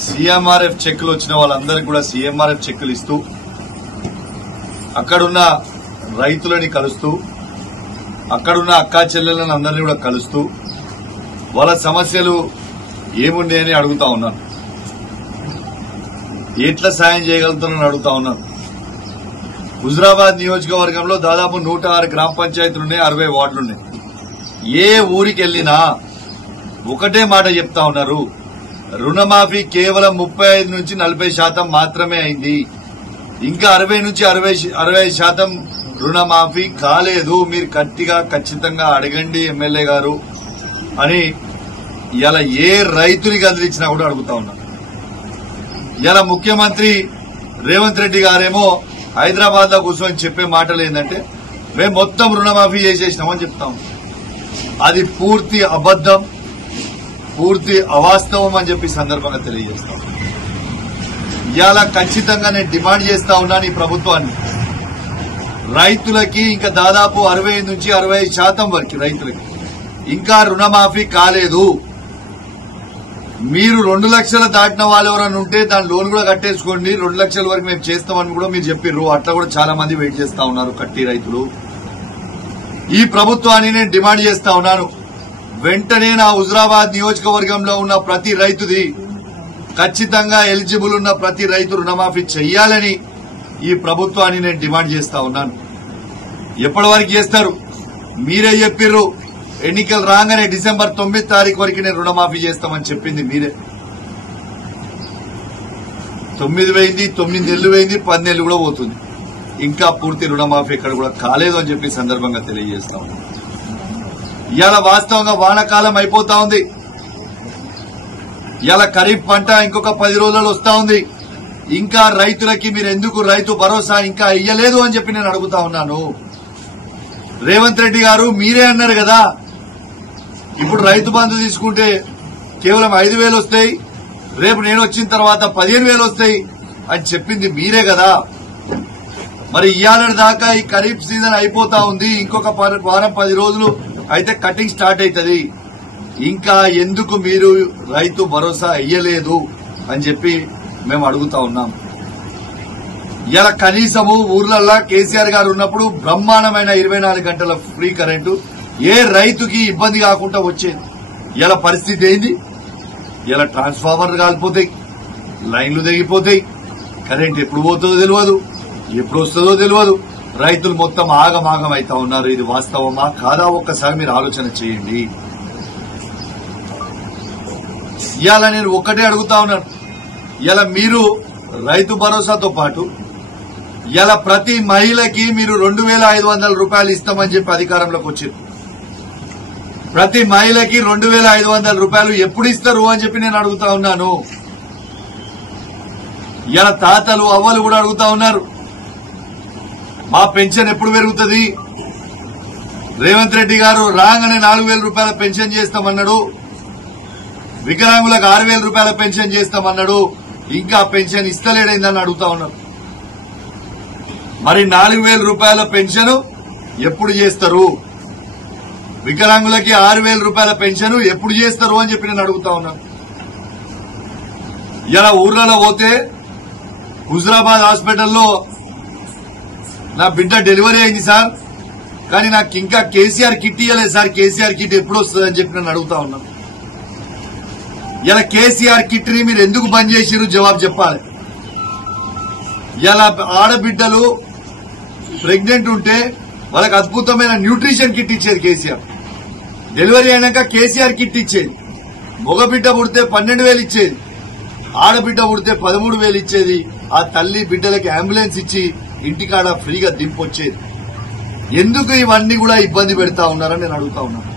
CMRF చెక్కులు వచ్చిన వాళ్ళందరికీ కూడా సీఎంఆర్ఎఫ్ చెక్కులు ఇస్తూ అక్కడున్న రైతులని కలుస్తూ అక్కడున్న అక్కా చెల్లెలను అందరినీ కూడా కలుస్తూ వాళ్ళ సమస్యలు ఏమున్నాయని అడుగుతా ఉన్నాను. ఎట్లా సాయం చేయగలుగుతానని అడుగుతా ఉన్నాను. హుజురాబాద్ నియోజకవర్గంలో దాదాపు 106 గ్రామ పంచాయతీలున్నాయి, 60 వార్డులున్నాయి. ఏ ఊరికి వెళ్లినా ఒకటే మాట చెప్తా ఉన్నారు, రుణమాఫీ కేవలం 35 నుంచి 40% మాత్రమే అయింది, ఇంకా 60 నుంచి 65% రుణమాఫీ కాలేదు, మీరు ఖచ్చితంగా అడగండి ఎమ్మెల్యే గారు అని ఇలా ఏ రైతునికి అందించినా కూడా అడుగుతా ఉన్నారు. ఇలా ముఖ్యమంత్రి రేవంత్ రెడ్డి గారేమో హైదరాబాద్ లో కూర్చొని చెప్పే మాటలు ఏంటంటే మేము మొత్తం రుణమాఫీ చేసేసినామని చెప్తాం. అది పూర్తి అబద్దం, పూర్తి అవాస్తవం అని చెప్పి సందర్భంగా తెలియజేస్తాం. ఇవాళ ఖచ్చితంగా నేను డిమాండ్ చేస్తా ఉన్నాను ఈ ప్రభుత్వాన్ని, రైతులకి ఇంకా దాదాపు 60 నుంచి 65% వరకు రైతులకి ఇంకా రుణమాఫీ కాలేదు. మీరు 2 లక్షలు దాటిన వాళ్ళు ఎవరైనా ఉంటే దాని లోన్ కూడా కట్టేసుకోండి, 2 లక్షల వరకు మేము చేస్తామని కూడా మీరు చెప్పారు. అట్లా కూడా చాలా మంది వెయిట్ చేస్తా ఉన్నారు కట్టి రైతులు. ఈ ప్రభుత్వాన్ని నేను డిమాండ్ చేస్తా ఉన్నాను, వెంటనే నా హుజురాబాద్ నియోజకవర్గంలో ఉన్న ప్రతి రైతుది ఖచ్చితంగా ఎలిజిబుల్ ఉన్న ప్రతి రైతు రుణమాఫీ చెయ్యాలని ఈ ప్రభుత్వాన్ని నేను డిమాండ్ చేస్తా ఉన్నాను. ఎప్పటి వరకు చేస్తారు? మీరే చెప్పిర్రు, ఎన్నికలు రాగానే డిసెంబర్ 9 తారీఖు వరకు నేను రుణమాఫీ చేస్తామని చెప్పింది మీరే. 9 పోయింది, 9 నెలలు పోయింది, 10 నెలలు కూడా పోతుంది, ఇంకా పూర్తి రుణమాఫీ ఇక్కడ కూడా కాలేదు అని చెప్పి సందర్భంగా తెలియజేస్తాం. ఇవాళ వాస్తవంగా వానాకాలం అయిపోతా ఉంది. ఇవాళ ఖరీఫ్ పంట ఇంకొక 10 రోజులలో వస్తా ఉంది. ఇంకా రైతులకి మీరు ఎందుకు రైతు భరోసా ఇంకా ఇయ్యలేదు అని చెప్పి నేను అడుగుతా ఉన్నాను. రేవంత్ రెడ్డి గారు మీరే అన్నారు కదా, ఇప్పుడు రైతు బంధు తీసుకుంటే కేవలం 5,000 వస్తాయి, రేపు నేను వచ్చిన తర్వాత 15,000 వస్తాయి అని చెప్పింది మీరే కదా. మరి ఇవాళ దాకా ఈ ఖరీఫ్ సీజన్ అయిపోతా ఉంది, ఇంకొక వారం 10 రోజులు అయితే కటింగ్ స్టార్ట్ అవుతుంది, ఇంకా ఎందుకు మీరు రైతు భరోసా ఇయ్యలేదు అని చెప్పి మేము అడుగుతా ఉన్నాం. ఇలా కనీసము ఊర్లల్లో కేసీఆర్ గారు ఉన్నప్పుడు బ్రహ్మాండమైన 24 గంటల ఫ్రీ కరెంటు ఏ రైతుకి ఇబ్బంది కాకుండా వచ్చేది. ఇలా పరిస్థితి ఏంది? ఇలా ట్రాన్స్ఫార్మర్ కాలిపోతాయి, లైన్లు తెగిపోతాయి, కరెంట్ ఎప్పుడు పోతుందో తెలియదు, ఎప్పుడు వస్తుందో తెలియదు, రైతులు మొత్తం ఆగమాగం అవుతా ఉన్నారు. ఇది వాస్తవమా కాదా ఒక్కసారి మీరు ఆలోచన చేయండి. ఇవాళ నేను ఒక్కటే అడుగుతా ఉన్నాను, ఇలా మీరు రైతు భరోసాతో పాటు ఇలా ప్రతి మహిళకి మీరు 2,500 రూపాయలు ఇస్తామని చెప్పి అధికారంలోకి వచ్చారు. ప్రతి మహిళకి 2,500 రూపాయలు ఎప్పుడు ఇస్తారు అని చెప్పి నేను అడుగుతా ఉన్నాను. ఇలా తాతలు అవ్వలు కూడా అడుగుతా ఉన్నారు, మా పెన్షన్ ఎప్పుడు పెరుగుతుంది? రేవంత్ రెడ్డి గారు రాగానే 4,000 రూపాయల పెన్షన్ చేస్తామన్నాడు, వికలాంగులకు 6,000 రూపాయల పెన్షన్ చేస్తామన్నాడు, ఇంకా పెన్షన్ ఇస్తలేడైందని అడుగుతా ఉన్నారు. మరి 4,000 రూపాయల పెన్షన్ ఎప్పుడు చేస్తారు? వికలాంగులకి 6,000 రూపాయల పెన్షన్ ఎప్పుడు చేస్తారు అని చెప్పి నేను అడుగుతా ఉన్నాను. ఇలా ఊర్లలో పోతే హుజురాబాద్ హాస్పిటల్లో నా బిడ్డ డెలివరీ అయింది సార్, కానీ నాకు ఇంకా కేసీఆర్ కిట్ ఇవ్వలేదు సార్, కేసీఆర్ కిట్ ఎప్పుడు వస్తుంది అని చెప్పి నేను అడుగుతా ఉన్నాను. ఇలా కేసీఆర్ కిట్ ని మీరు ఎందుకు బంద్ చేసిరు జవాబు చెప్పాలి. ఇలా ఆడబిడ్డలు ప్రెగ్నెంట్ ఉంటే వాళ్ళకి అద్భుతమైన న్యూట్రిషన్ కిట్ ఇచ్చేది కేసీఆర్. డెలివరీ అయినాక కేసీఆర్ కిట్ ఇచ్చేది. మగబిడ్డ పుడితే 12,000 ఇచ్చేది, ఆడబిడ్డ పుడితే 13,000 ఇచ్చేది. ఆ తల్లి బిడ్డలకి అంబులెన్స్ ఇచ్చి ఇంటికాడ ఫ్రీగా దింపొచ్చేది. ఎందుకు ఇవన్నీ కూడా ఇబ్బంది పెడతా ఉన్నారని నేను అడుగుతా ఉన్నాను.